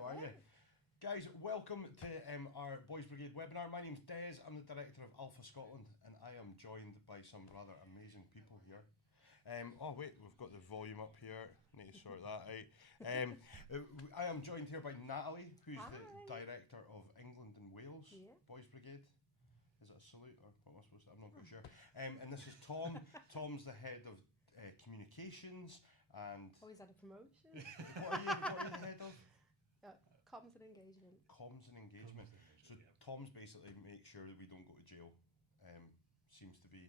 How are you? Guys, welcome to our Boys Brigade webinar. My name's Des, I'm the director of Alpha Scotland, and I am joined by some rather amazing people here. Oh wait, we've got the volume up here, need to sort that out. I am joined here by Natalie, who's the director of England and Wales Boys Brigade. Is it a salute or what am I supposed to? I'm not quite sure. And this is Tom. Tom's the head of communications and... Oh, he's had a promotion. What are you the head of? Comms and engagement. Comms and engagement. So Tom's basically make sure that we don't go to jail. Seems to be...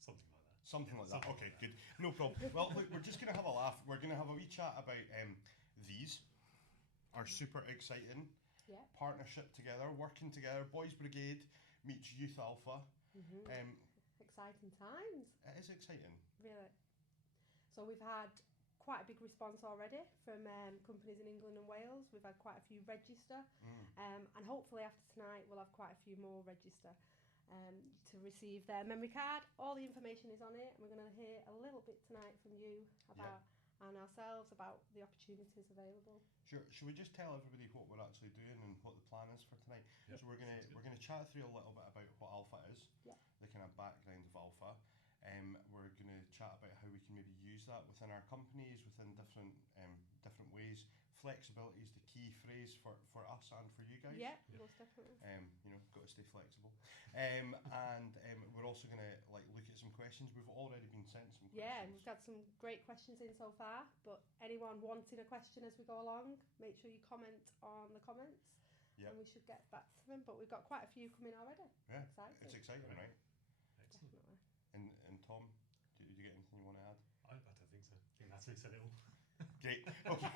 Something like that. Something like that. Okay, good. No problem. Well, look, we're just going to have a laugh. We're going to have a wee chat about these. Are super exciting. Yeah. Partnership together, working together. Boys Brigade meets Youth Alpha. Exciting times. It is exciting. Really. So we've had quite a big response already from companies in England and Wales. We've had quite a few register, and hopefully after tonight we'll have quite a few more register to receive their memory card. All the information is on it, and we're going to hear a little bit tonight from you about and ourselves about the opportunities available. Sure. Should we just tell everybody what we're actually doing and what the plan is for tonight? Yep. So we're gonna chat through a little bit about what Alpha is, Yeah. the kind of background of Alpha. We're going to chat about how we can maybe use that within our companies, within different ways. Flexibility is the key phrase for us and for you guys. Yeah, most definitely. Got to stay flexible. And we're also going to look at some questions. We've already been sent some questions. Yeah, and we've got some great questions in so far, but anyone wanting a question as we go along, make sure you comment on the comments. Yep. And we should get back to them, but we've got quite a few coming already. Yeah, Exciting. It's exciting, right? Excellent. Definitely. And Tom, did you get anything you want to add? I don't think so. I think Natalie said it all. Great. Okay.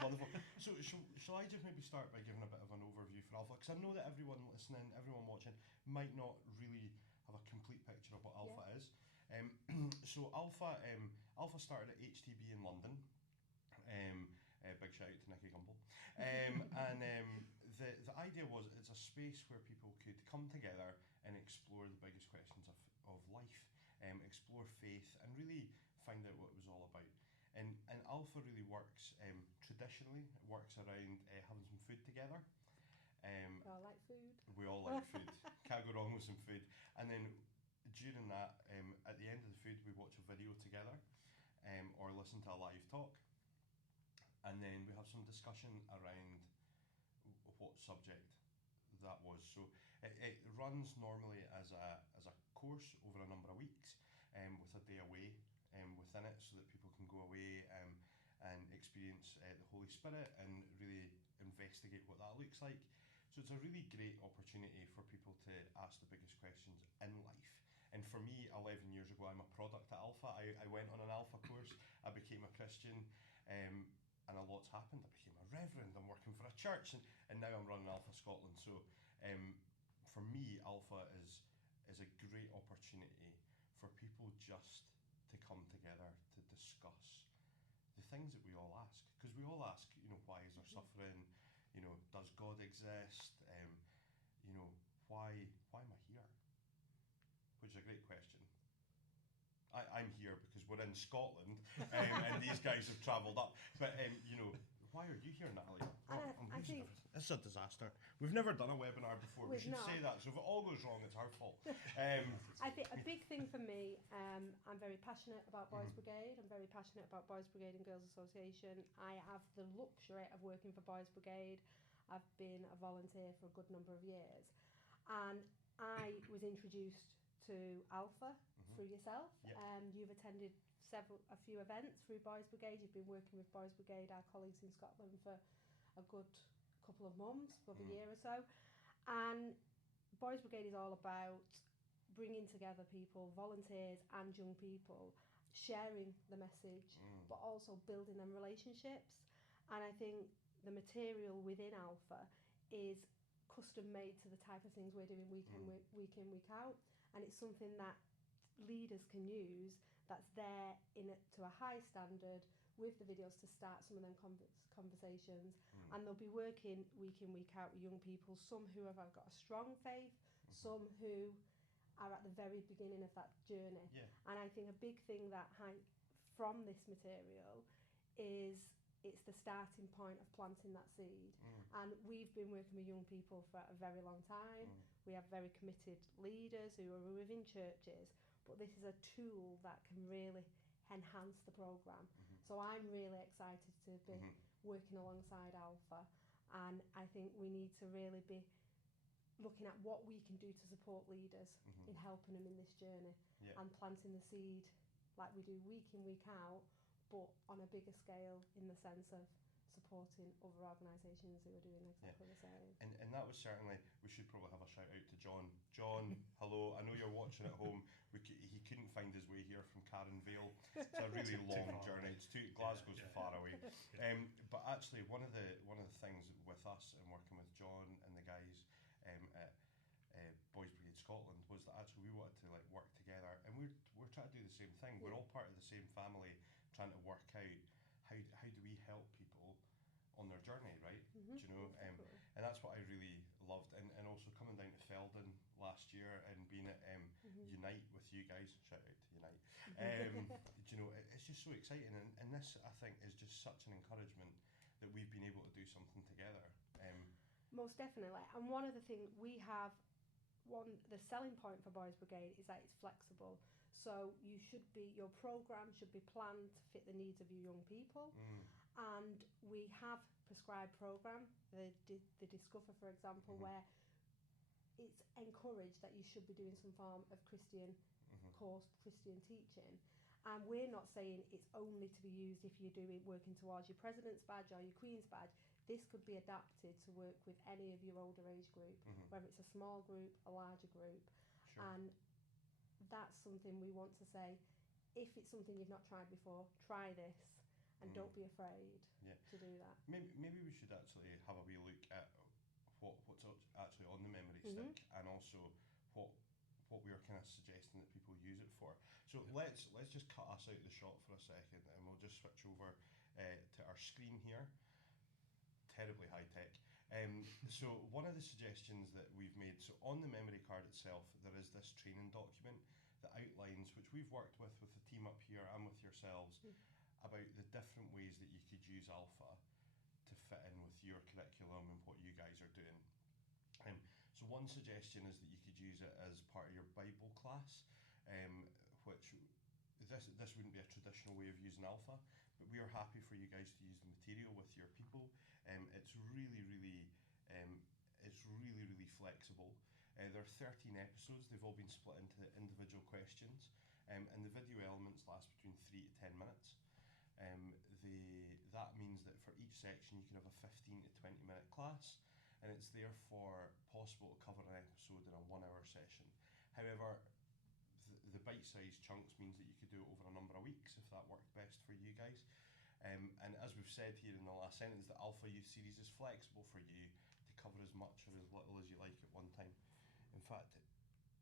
Wonderful. So shall I just maybe start by giving a bit of an overview for Alpha? Because I know that everyone listening, everyone watching might not really have a complete picture of what Alpha is. So Alpha started at HTB in London. Big shout out to Nicky Gumbel. The idea was it's a space where people could come together and explore the biggest questions of life, explore faith, and really find out what it was all about. And Alpha really works traditionally. It works around having some food together. We all like food. We all like food. Can't go wrong with some food. And then during that, at the end of the food, we watch a video together, or listen to a live talk. And then we have some discussion around what subject that was. So it runs normally as a course over a number of weeks, with a day away within it, so that people can go away and experience the Holy Spirit and really investigate what that looks like. So it's a really great opportunity for people to ask the biggest questions in life. And for me, 11 years ago, I'm a product at Alpha. I went on an Alpha course, I became a Christian, and a lot's happened. I became a reverend, I'm working for a church, and now I'm running Alpha Scotland. So for me, Alpha is a great opportunity for people just to come together to discuss the things that we all ask. Because we all ask, why is there suffering? Does God exist? Why am I here? Which is a great question. I'm here because we're in Scotland, and these guys have travelled up. But why are you here, Natalie? I think it's a disaster. We've never done a webinar before. We should say that. So if it all goes wrong, it's our fault. I think a big thing for me, I'm very passionate about Boys Brigade. I'm very passionate about Boys Brigade and Girls Association. I have the luxury of working for Boys Brigade. I've been a volunteer for a good number of years, and I was introduced to Alpha through yourself. You've attended a few events through Boys Brigade. You've been working with Boys Brigade, our colleagues in Scotland, for a good couple of months, probably a year or so. And Boys Brigade is all about bringing together people, volunteers and young people, sharing the message, but also building them relationships. And I think the material within Alpha is custom made to the type of things we're doing week in, week out. And it's something that leaders can use that's there to a high standard with the videos to start some of them conversations. And they'll be working week in, week out with young people, some who have got a strong faith, some who are at the very beginning of that journey. And I think a big thing that from this material is it's the starting point of planting that seed. And we've been working with young people for a very long time. We have very committed leaders who are within churches, but this is a tool that can really enhance the programme. So I'm really excited to be working alongside Alpha, and I think we need to really be looking at what we can do to support leaders in helping them in this journey and planting the seed like we do week in, week out, but on a bigger scale in the sense of supporting other organisations who are doing exactly the same. And that was certainly, we should probably have a shout out to John. John, hello, I know you're watching at home. He couldn't find his way here from Carron Vale. It's a really long journey. It's Glasgow's far away. But actually, one of the things with us and working with John and the guys at Boys Brigade Scotland was that actually we wanted to like work together, and we're trying to do the same thing. We're all part of the same family, trying to work out how do we help people on their journey, right? Do you know? And that's what I really loved, and also coming down to Feldon last year and being at Unite with you guys. Shout out to Unite. Do you know? It's just so exciting, and this I think is just such an encouragement that we've been able to do something together. Most definitely. And one of the things we have, the selling point for Boys Brigade is that it's flexible. So your programme should be planned to fit the needs of your young people. And we have prescribed programme, the Discover, for example, where it's encouraged that you should be doing some form of Christian course, Christian teaching. And we're not saying it's only to be used if you're working towards your President's Badge or your Queen's Badge. This could be adapted to work with any of your older age group, whether it's a small group, a larger group. And that's something we want to say, if it's something you've not tried before, try this, and don't be afraid to do that. Maybe we should actually have a wee look at what's actually on the memory stick, and also what we are kind of suggesting that people use it for. So let's just cut us out of the shot for a second, and we'll just switch over to our screen here. Terribly high tech. So one of the suggestions that we've made, so on the memory card itself, there is this training document that outlines, which we've worked with the team up here and with yourselves, about the different ways that you could use Alpha to fit in with your curriculum and what you guys are doing. So one suggestion is that you could use it as part of your Bible class, which this wouldn't be a traditional way of using Alpha, but we are happy for you guys to use the material with your people. It's really flexible. There are 13 episodes. They've all been split into individual questions, and the video elements last between 3 to 10 minutes. That means that for each section you can have a 15 to 20 minute class, and it's therefore possible to cover an episode in a 1 hour session. However, the bite-sized chunks means that you could do it over a number of weeks if that worked best for you guys. And as we've said here in the last sentence, the Alpha Youth Series is flexible for you to cover as much or as little as you like at one time. In fact,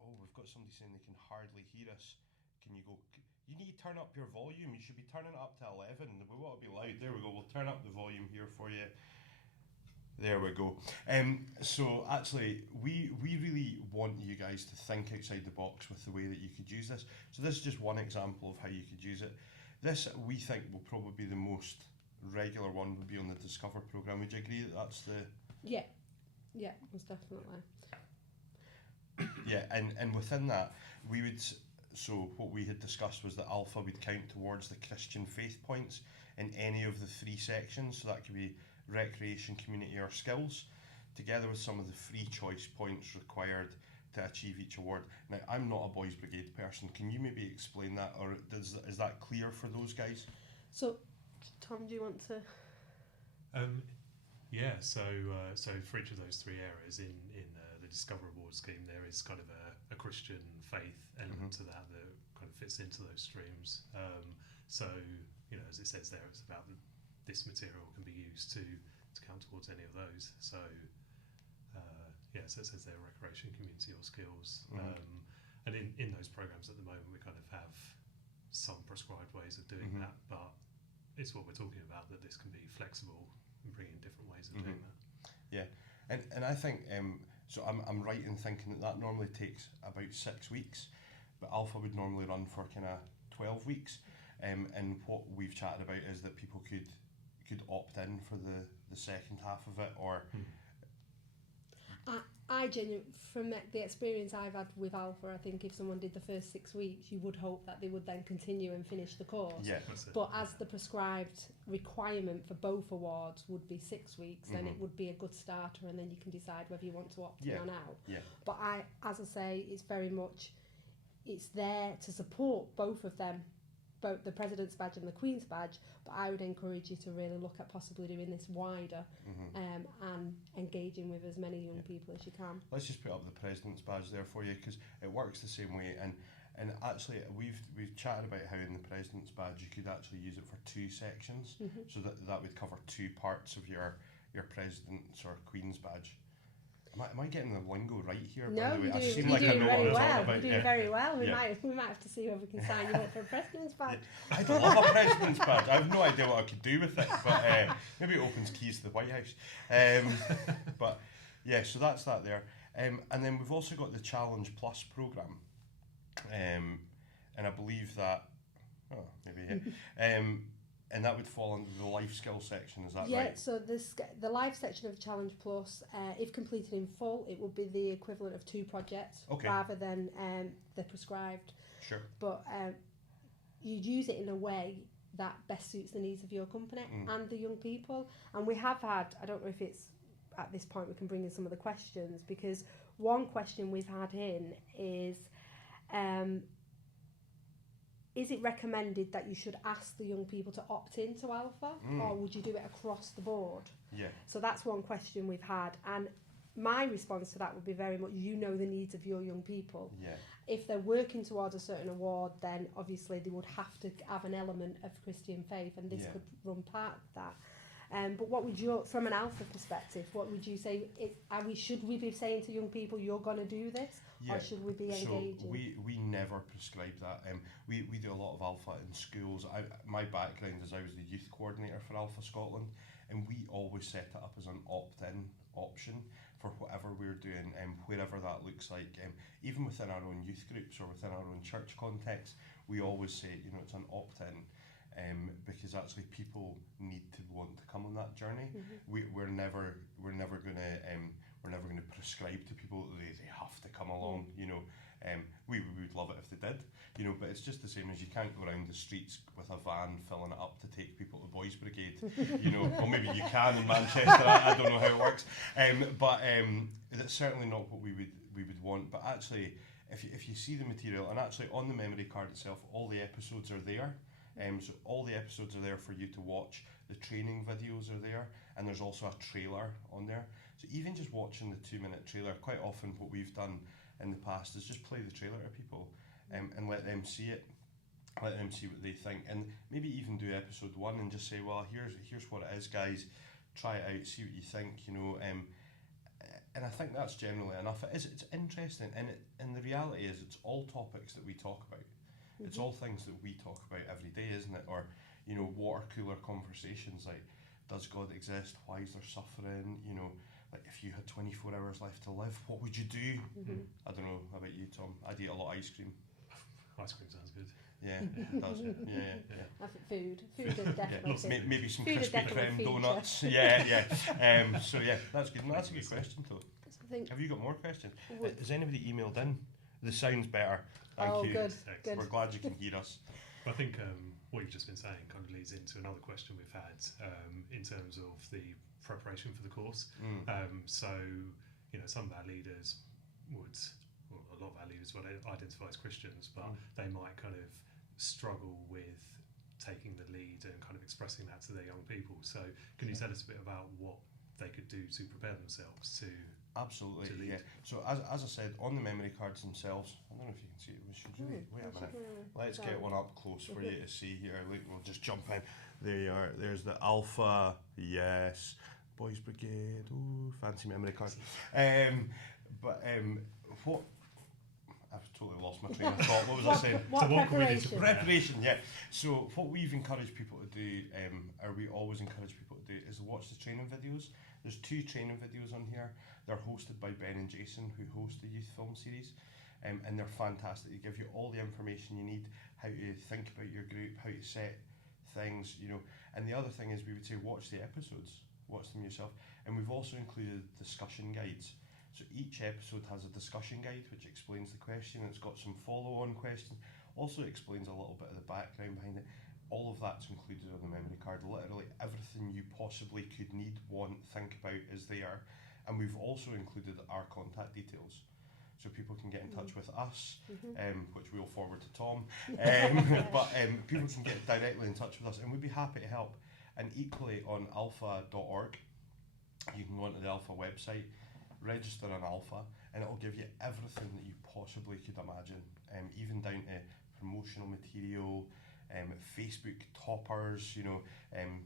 we've got somebody saying they can hardly hear us. Can you go? You need to turn up your volume. You should be turning it up to 11. We want to be loud. There we go. We'll turn up the volume here for you. There we go. So actually, we really want you guys to think outside the box with the way that you could use this. So this is just one example of how you could use it. This, we think, will probably be the most regular one, would be on the Discover programme. Would you agree that that's the... Yeah, most definitely. Yeah, and within that, we would... So what we had discussed was that Alpha would count towards the Christian faith points in any of the 3 sections. So that could be recreation, community or skills, together with some of the free choice points required to achieve each award. Now, I'm not a Boys Brigade person. Can you maybe explain that, or is that clear for those guys? So, Tom, do you want to? So for each of those 3 areas in the Discover Award scheme, there is kind of a Christian faith element to that kind of fits into those streams. So, as it says there, it's about this material can be used to count towards any of those. So, so it says there recreation, community or skills. And in those programs at the moment, we kind of have some prescribed ways of doing that, but it's what we're talking about, that this can be flexible and bring in different ways of doing that. Yeah, and I think, so I'm right in thinking that normally takes about 6 weeks, but Alpha would normally run for kind of 12 weeks. And what we've chatted about is that people could could opt in for the second half of it, or I genuinely, from the experience I've had with Alpha, I think if someone did the first 6 weeks, you would hope that they would then continue and finish the course. yeah, But as the prescribed requirement for both awards would be 6 weeks, then it would be a good starter, and then you can decide whether you want to opt in or out. yeah, But as I say, it's very much, it's there to support both of them, both the President's Badge and the Queen's Badge, but I would encourage you to really look at possibly doing this wider and engaging with as many young people as you can. Let's just put up the President's Badge there for you, because it works the same way, and actually we've chatted about how in the President's Badge you could actually use it for 2 sections, so that would cover 2 parts of your President's or Queen's Badge. Am I getting the lingo right here? No, by the way? I you're seem doing, like I know what I'm very talking well. about. You're doing Yeah. very well. We Yeah. might have to see whether we can sign you up for a President's Badge. I'd love a President's Badge. I have no idea what I could do with it, but maybe it opens keys to the White House. But yeah, so that's that there. And then we've also got the Challenge Plus programme, and I believe that, and that would fall under the life skill section, is that right? Yeah, so the live section of Challenge Plus, if completed in full, it will be the equivalent of 2 projects rather than the prescribed. Sure. But you'd use it in a way that best suits the needs of your company and the young people. And we have had, I don't know if it's at this point we can bring in some of the questions, because one question we've had in is it recommended that you should ask the young people to opt into Alpha, or would you do it across the board? Yeah. So that's one question we've had, and my response to that would be very much, you know the needs of your young people. Yeah. If they're working towards a certain award, then obviously they would have to have an element of Christian faith, and this could run part of that. But what would you, from an Alpha perspective, what would you say? Should we be saying to young people, you're going to do this, or should we be engaging? So we never prescribe that. We do a lot of Alpha in schools. My background is I was the youth coordinator for Alpha Scotland, and we always set it up as an opt-in option for whatever we're doing, wherever that looks like. Even within our own youth groups or within our own church context, we always say, it's an opt-in. Because actually people need to want to come on that journey. We're never going to prescribe to people that they have to come along. We would love it if they did. But it's just the same as you can't go around the streets with a van filling it up to take people to Boys Brigade. Well, maybe you can in Manchester. I don't know how it works. But that's certainly not what we would want. But actually, if you see the material, and actually on the memory card itself, all the episodes are there. So all the episodes are there for you to watch. The training videos are there, and there's also a trailer on there. So even just watching the 2-minute trailer, quite often what we've done in the past is just play the trailer to people, and let them see it, let them see what they think, and maybe even do episode 1 and just say, well, here's what it is, guys. Try it out, see what you think. And I think that's generally enough. It's interesting, and the reality is it's all topics that we talk about. It's all things that we talk about every day, isn't it? Or, water cooler conversations like, does God exist? Why is there suffering? Like if you had 24 hours left to live, what would you do? I don't know, how about you, Tom? I'd eat a lot of ice cream. Ice cream sounds good. Yeah, it does. Yeah. I think food is definitely. Maybe some Food is Krispy definitely Kreme a donuts. Yeah. So yeah, that's good. That's a good question, though. think. Have you got more questions? Has anybody emailed in? The sound's better. Thank you. Good. We're glad you can hear us. I think what you've just been saying kind of leads into another question we've had in terms of the preparation for the course. So, some of our leaders would, well, a lot of our leaders would identify as Christians, but they might kind of struggle with taking the lead and kind of expressing that to their young people. So can you tell us a bit about what they could do to prepare themselves to Absolutely, to lead? yeah. So as I said, on the memory cards themselves, I don't know if you can see it. We should wait a minute. Let's get one up close for you to see here. Look, we'll just jump in. There you are. There's the Alpha. Yes. Boys Brigade. Ooh, fancy memory card. What? I've totally lost my train of thought. What was I saying? What preparation? Preparation, yeah. So what we've encouraged people to do, or we always encourage people to do, is to watch the training videos. There's 2 training videos on here. They're hosted by Ben and Jason, who host the youth film series, and they're fantastic. They give you all the information you need, how to think about your group, how to set things, you know. And the other thing is we would say watch the episodes, watch them yourself. And we've also included discussion guides. So each episode has a discussion guide which explains the question. It's got some follow-on questions. Also explains a little bit of the background behind it. All of that's included on the memory card. Literally everything you possibly could need, want, think about is there. And we've also included our contact details. So people can get in touch with us, which we'll forward to Tom. But people can get directly in touch with us and we'd be happy to help. And equally on alpha.org, you can go onto the Alpha website, register on Alpha, and it'll give you everything that you possibly could imagine, even down to promotional material, Facebook toppers, you know, and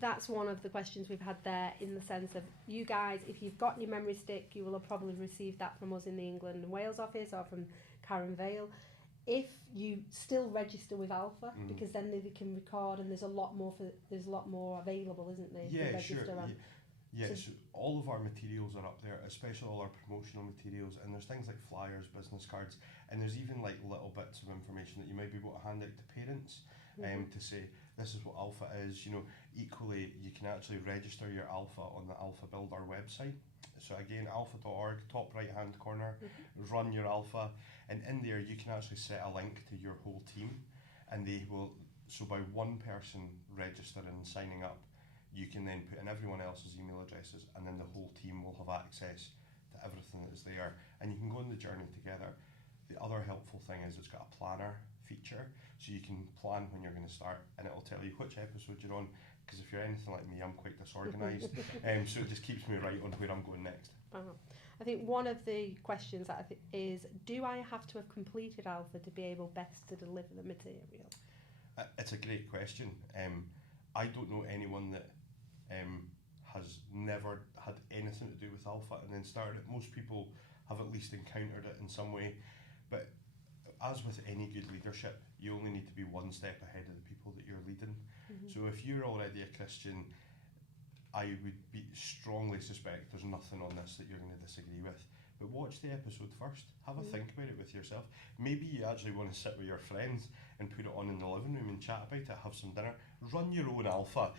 that's one of the questions we've had there, in the sense of, you guys, if you've got your memory stick, you will have probably received that from us in the England and Wales office or from Karen Vale. If you still register with Alpha, because then they can record, and there's a lot more available, isn't there? Yeah, sure. So all of our materials are up there, especially all our promotional materials, and there's things like flyers, business cards, and there's even like little bits of information that you might be able to hand out to parents, to say this is what Alpha is. You know, equally you can actually register your Alpha on the Alpha Builder website. So again, alpha.org, top right hand corner, run your Alpha, and in there you can actually set a link to your whole team, and they will, so by one person registering and signing up, you can then put in everyone else's email addresses, and then the whole team will have access to everything that is there, and you can go on the journey together. The other helpful thing is it's got a planner feature, so you can plan when you're going to start, and it'll tell you which episode you're on, because if you're anything like me, I'm quite disorganised, so it just keeps me right on where I'm going next. I think one of the questions that is, do I have to have completed Alpha to be able best to deliver the material? It's a great question. I don't know anyone that has never had anything to do with Alpha and then started it. Most people have at least encountered it in some way, but as with any good leadership, you only need to be one step ahead of the people that you're leading. So if you're already a Christian, I would strongly suspect there's nothing on this that you're going to disagree with. But watch the episode first. Have a think about it with yourself. Maybe you actually want to sit with your friends and put it on in the living room and chat about it, have some dinner, run your own Alpha,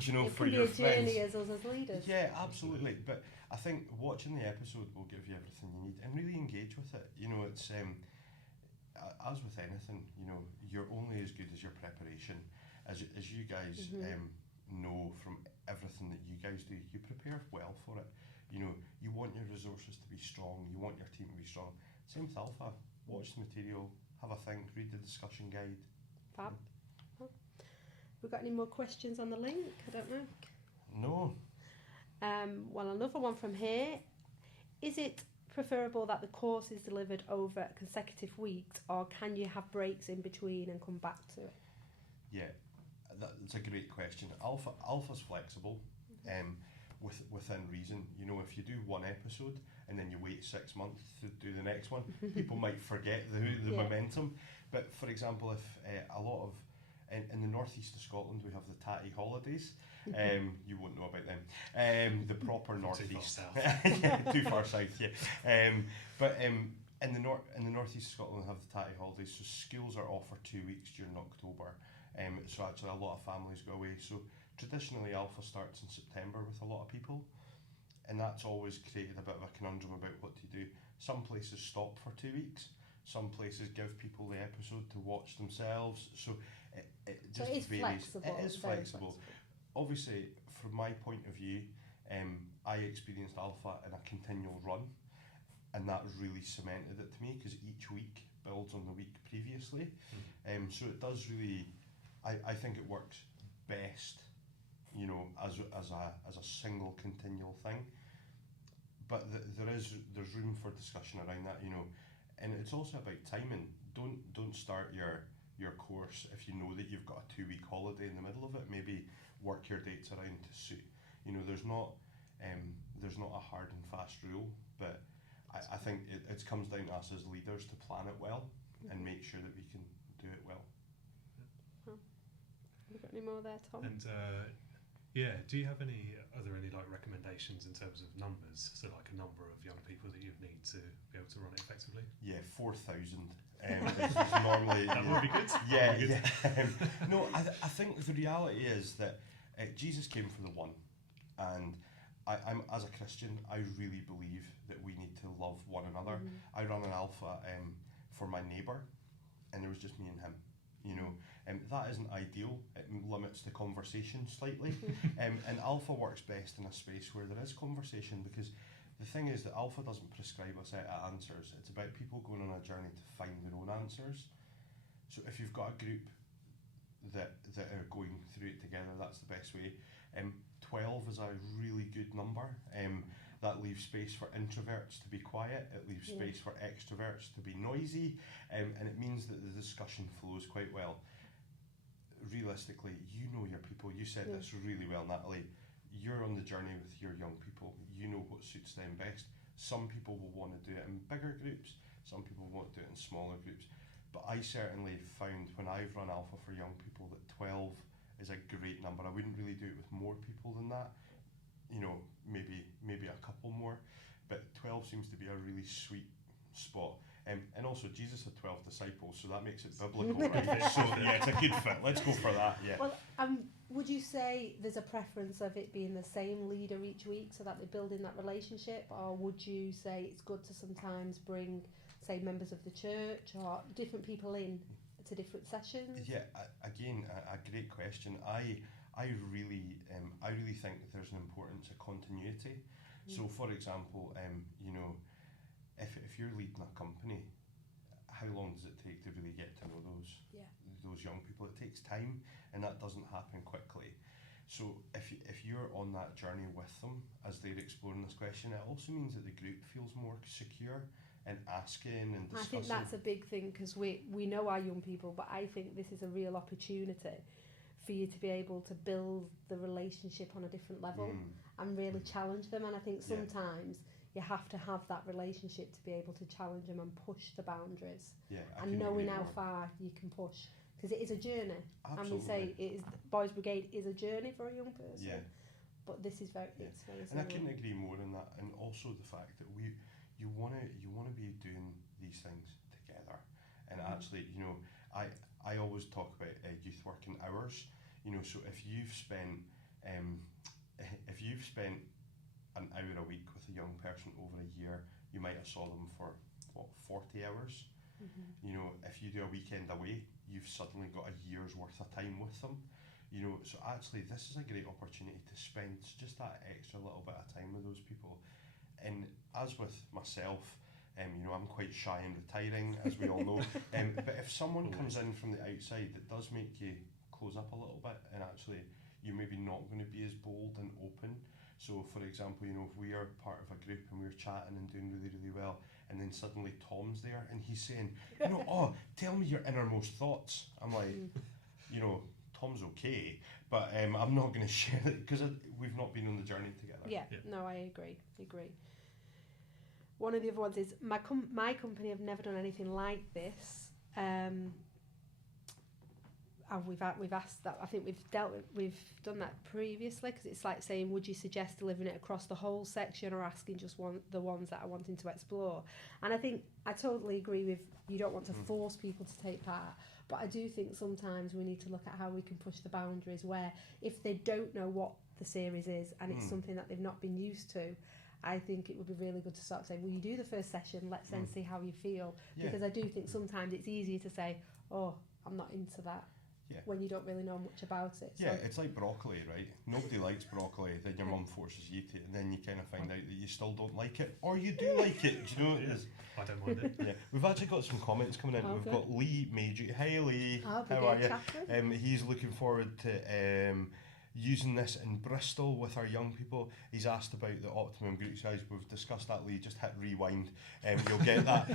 you know, for your friends. It could be a journey as us as leaders. Yeah, absolutely. But I think watching the episode will give you everything you need, and really engage with it. You know, it's as with anything, you know, you're only as good as your preparation. As you guys know from everything that you guys do, you prepare well for it. You know, you want your resources to be strong, you want your team to be strong. Same with Alpha. Watch the material, have a think, read the discussion guide. Fab. We've got any more questions on the link? I don't know. No. Well, another one from here. Is it preferable that the course is delivered over consecutive weeks, or can you have breaks in between and come back to it? Yeah, that's a great question. Alpha's flexible. Within reason, you know, if you do one episode and then you wait 6 months to do the next one, people might forget the momentum. But for example, if a lot of in the northeast of Scotland we have the Tatty holidays, you won't know about them. The proper northeast, too far south, yeah. But in the northeast of Scotland we have the Tatty holidays, so schools are off for 2 weeks during October. So actually a lot of families go away. So traditionally Alpha starts in September with a lot of people, and that's always created a bit of a conundrum about what to do. Some places stop for 2 weeks, some places give people the episode to watch themselves, so it just varies. Flexible. It is flexible. Obviously, from my point of view, I experienced Alpha in a continual run, and that really cemented it to me, because each week builds on the week previously. So it does really, I think it works best, you know, as a single continual thing. But there's room for discussion around that, you know, and it's also about timing. Don't start your course if you know that you've got a 2 week holiday in the middle of it. Maybe work your dates around to suit. You know, there's not a hard and fast rule, but I think it comes down to us as leaders to plan it well and make sure that we can do it well. Have we got any more there, Tom? And Yeah. Do you have any? Are there any like recommendations in terms of numbers? So like a number of young people that you'd need to be able to run it effectively. Yeah, 4,000 is normally. That would be good. Yeah, That would be good. yeah. No, I think the reality is that Jesus came for the one, and I'm as a Christian, I really believe that we need to love one another. I run an alpha for my neighbour, and there was just me and him. You know, that isn't ideal. It limits the conversation slightly. And alpha works best in a space where there is conversation, because the thing is that alpha doesn't prescribe a set of answers. It's about people going on a journey to find their own answers. So if you've got a group that are going through it together, that's the best way. 12 is a really good number. That leaves space for introverts to be quiet, it leaves space for extroverts to be noisy, and it means that the discussion flows quite well. Realistically, you know your people. You said this really well, Natalie. You're on the journey with your young people. You know what suits them best. Some people will want to do it in bigger groups, some people want to do it in smaller groups. But I certainly found when I've run alpha for young people that 12 is a great number. I wouldn't really do it with more people than that. You know, maybe a couple more, but 12 seems to be a really sweet spot. And also Jesus had 12 disciples, so that makes it biblical, right? So yeah, it's a good fit. Let's go for that. Yeah. Well, would you say there's a preference of it being the same leader each week so that they're building that relationship, or would you say it's good to sometimes bring, say, members of the church or different people in to different sessions? Yeah, again, a great question. I really think that there's an importance of continuity. So, for example, you know, if you're leading a company, how long does it take to really get to know those young people? It takes time, and that doesn't happen quickly. So, if you're on that journey with them as they're exploring this question, it also means that the group feels more secure and asking and discussing. I think that's a big thing, because we know our young people, but I think this is a real opportunity for you to be able to build the relationship on a different level and really challenge them. And I think sometimes you have to have that relationship to be able to challenge them and push the boundaries. And knowing how far you can push, because it is a journey. Absolutely. And we say it is, Boys Brigade is a journey for a young person. But this is it's very similar. And I couldn't similar. agree more on that. And also the fact that you want to be doing these things together. And actually, you know, I always talk about youth working hours. You know, so if you've spent an hour a week with a young person over a year, you might have saw them for 40 hours. You know, if you do a weekend away, you've suddenly got a year's worth of time with them. You know, so actually this is a great opportunity to spend just that extra little bit of time with those people. And as with myself, you know, I'm quite shy and retiring, as we all know. But if someone comes in from the outside, that does make you close up a little bit, and actually you're maybe not going to be as bold and open. So, for example, you know, if we are part of a group and we're chatting and doing really, really well, and then suddenly Tom's there and he's saying, you know, oh, tell me your innermost thoughts. I'm like, you know, Tom's okay, but I'm not going to share it because we've not been on the journey together. Yeah, no, I agree. One of the other ones is my company have never done anything like this. And we've asked that. I think we've done that previously, because it's like saying, would you suggest delivering it across the whole section or asking just the ones that are wanting to explore? And I think I totally agree with, you don't want to force people to take part, but I do think sometimes we need to look at how we can push the boundaries, where if they don't know what the series is and it's something that they've not been used to, I think it would be really good to start saying, will you do the first session, let's then see how you feel. Because I do think sometimes it's easier to say, oh, I'm not into that, when you don't really know much about it. Yeah, so it's like broccoli, right? Nobody likes broccoli, then your mum forces you to, and then you kind of find out that you still don't like it, or you do like it. Do you know what it is? I don't mind it. Yeah, we've actually got some comments coming in. We've got Lee Major. Hey Lee, how are you? He's looking forward to using this in Bristol with our young people. He's asked about the optimum group size. We've discussed that, Lee. Just hit rewind. You'll get that.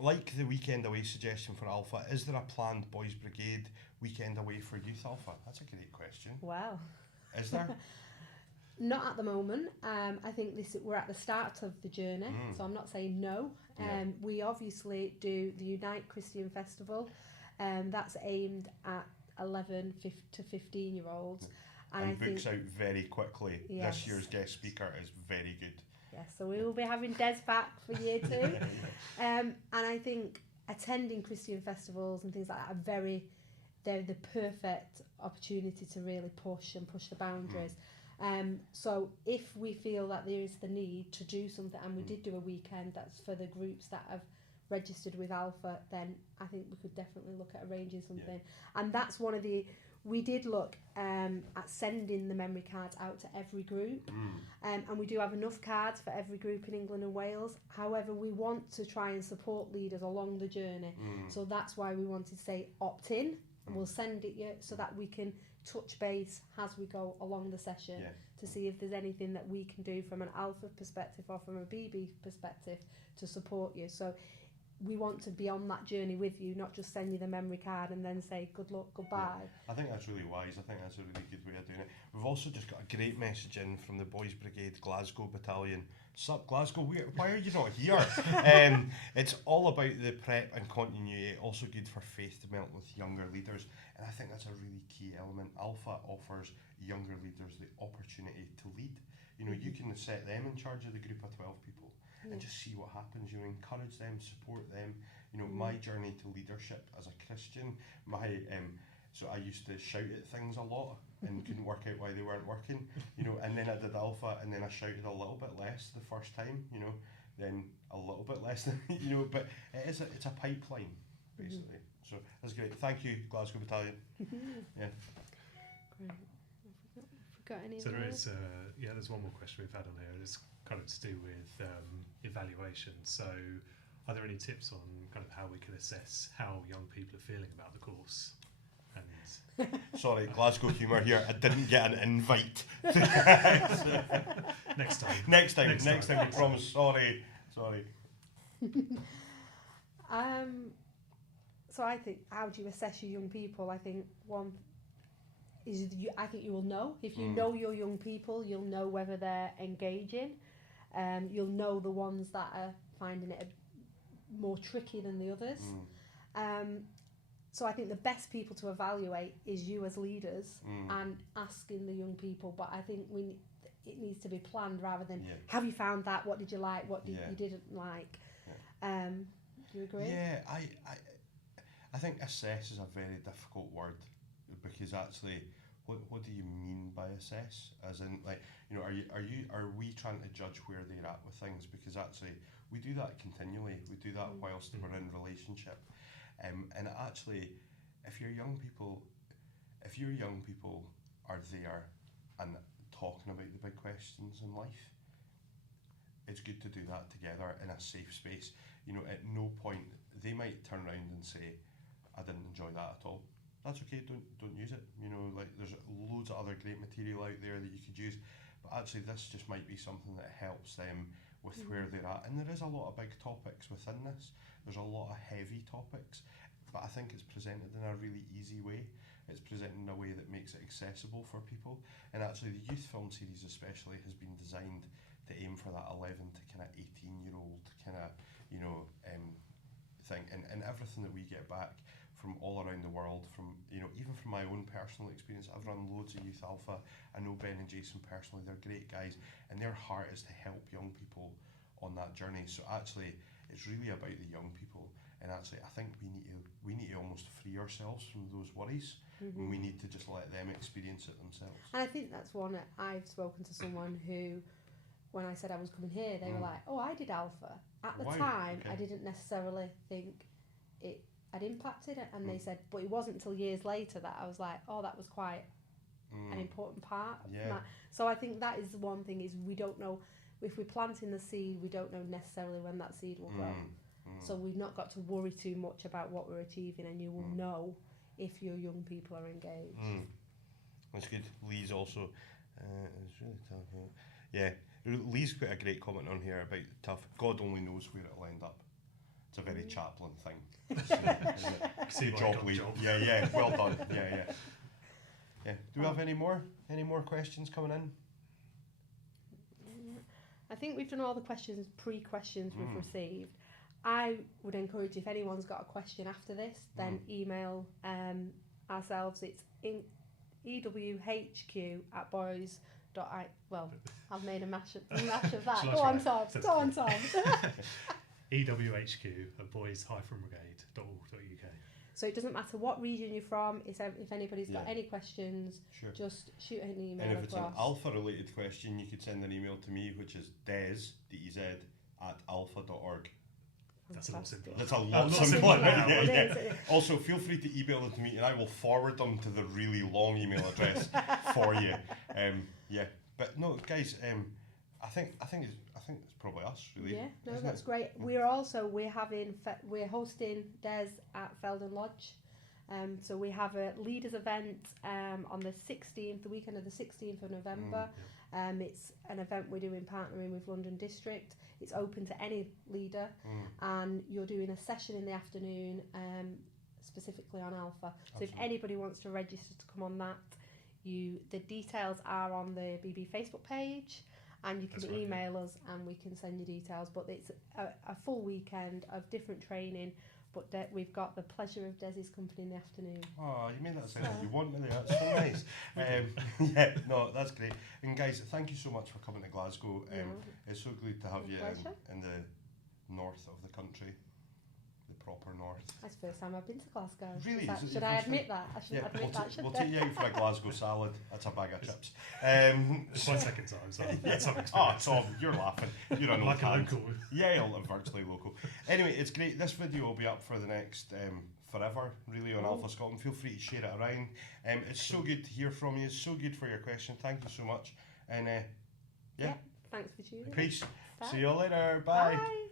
Like the weekend away suggestion for Alpha, is there a planned Boys Brigade weekend away for Youth Alpha? That's a great question. Wow. Is there? Not at the moment. I think we're at the start of the journey, so I'm not saying no. We obviously do the Unite Christian Festival. That's aimed at 11 to 15 year olds. And I books think, out very quickly. Yes. This year's guest speaker is very good. yes, so we will be having Des back for year 2. And I think attending Christian festivals and things like that they're the perfect opportunity to really push the boundaries. So if we feel that there is the need to do something, and we did do a weekend that's for the groups that have registered with Alpha, then I think we could definitely look at arranging something. And that's one of we did look at sending the memory cards out to every group, and we do have enough cards for every group in England and Wales. However, we want to try and support leaders along the journey, so that's why we wanted to say opt in, and we'll send it you so that we can touch base as we go along the session to see if there's anything that we can do from an Alpha perspective or from a BB perspective to support you. So we want to be on that journey with you, not just send you the memory card and then say good luck, goodbye. I think that's really wise. I think that's a really good way of doing it. We've also just got a great message in from the Boys Brigade Glasgow Battalion. Sup Glasgow, why are you not here? It's all about the prep and continuity, also good for faith development with younger leaders, and I think that's a really key element. Alpha offers younger leaders the opportunity to lead. You know, you can set them in charge of the group of 12 people and just see what happens. You know, encourage them, support them. You know, my journey to leadership as a Christian, so I used to shout at things a lot and couldn't work out why they weren't working, you know, and then I did Alpha and then I shouted a little bit less the first time, you know, then a little bit less, you know, but it's a pipeline, basically. So that's great. Thank you, Glasgow Battalion. Yeah. Great. Forgot any So more? there is, there's one more question we've had on here, and it's kind of to do with evaluation. So are there any tips on kind of how we can assess how young people are feeling about the course? And Sorry, Glasgow humour here. I didn't get an invite. next time. Next time, I promise. Sorry. So I think, how do you assess your young people? I think one is I think you will know. If you know your young people, you'll know whether they're engaging. You'll know the ones that are finding it more tricky than the others. So I think the best people to evaluate is you as leaders and asking the young people. But I think it needs to be planned rather than have you found that? What did you like? What did you didn't like? Do you agree? Yeah, I think assess is a very difficult word, because actually, what do you mean by assess? As in, like, you know, are we trying to judge where they're at with things? Because actually, we do that continually. We do that whilst we're in relationship. And actually, if your young people are there and talking about the big questions in life, it's good to do that together in a safe space. You know, at no point they might turn around and say, "I didn't enjoy that at all." That's okay. Don't use it. You know, like, there's loads of other great material out there that you could use, but actually this just might be something that helps them with where they're at. And there is a lot of big topics within this. There's a lot of heavy topics, but I think it's presented in a really easy way. It's presented in a way that makes it accessible for people. And actually the youth film series especially has been designed to aim for that 11 to kind of 18-year-old kind of, you know, thing. And everything that we get back from all around the world, from, you know, even from my own personal experience, I've run loads of Youth Alpha. I know Ben and Jason personally, they're great guys, and their heart is to help young people on that journey. So actually, it's really about the young people, and actually I think we need to almost free ourselves from those worries, and we need to just let them experience it themselves. And I think that's one that I've spoken to someone who, when I said I was coming here, they were like, "Oh, I did Alpha." At the time, I didn't necessarily think it had impacted it, and they said, but it wasn't until years later that I was like, "Oh, that was quite an important part of that." So I think that is the one thing, is we don't know, if we're planting the seed, we don't know necessarily when that seed will grow. So we've not got to worry too much about what we're achieving, and you will know if your young people are engaged. That's good. Lee's also, it's really tough. Yeah, Lee's put a great comment on here about tough. God only knows where it'll end up. It's a very Chaplin thing. See, Good job, Lee. Yeah, well done. Yeah. Do we have any more questions coming in? I think we've done all the pre-questions we've received. I would encourage, if anyone's got a question after this, then email ourselves. It's ewhq@boys. Well, I've made a mash of that. Shall I Go try on, it? Tom. Go on, Tom. ewhq@boys-brigade.org.uk. So it doesn't matter what region you're from. If anybody's got Yeah. any questions, Sure. just shoot an email And if it's an across. alpha related question, you could send an email to me, which is Des, DEZ, at alpha.org. That's a lot simpler. That's a lot lot simpler. simpler now. Yeah, It yeah. is, it is. Also, feel free to email them to me, and I will forward them to the really long email address for you. Yeah, but no, guys. I think it's probably us, really. Yeah, no, isn't that's it? great. We're hosting Des at Feldon Lodge. So we have a leaders event on the 16th, the weekend of the 16th of November. It's an event we're doing partnering with London District. It's open to any leader, and you're doing a session in the afternoon specifically on Alpha. So Absolutely. if anybody wants to register to come on that, the details are on the BB Facebook page, and you can That's right, email us and we can send you details. But it's a full weekend of different training. But we've got the pleasure of Desi's company in the afternoon. Oh, you made that sound like you want me there. That's so nice. Yeah, no, that's great. And guys, thank you so much for coming to Glasgow. It's so good to have My you pleasure. in the north of the country, the proper north. That's the first time I've been to Glasgow. Really? Is it Should your I first admit time? that? I shouldn't admit we'll, that, should we'll I? take you out for a Glasgow salad. That's a bag of chips. It's my second time, so that's some Oh, experience. Tom, you're laughing. You're an old Like a hand. local. Yeah, virtually local. Anyway, it's great. This video will be up for the next forever, really, on Alpha Scotland. Feel free to share it around. It's so good to hear from you. It's so good for your question. Thank you so much. And yeah, Thanks for tuning in. peace. Bye. See you later. Bye. Bye.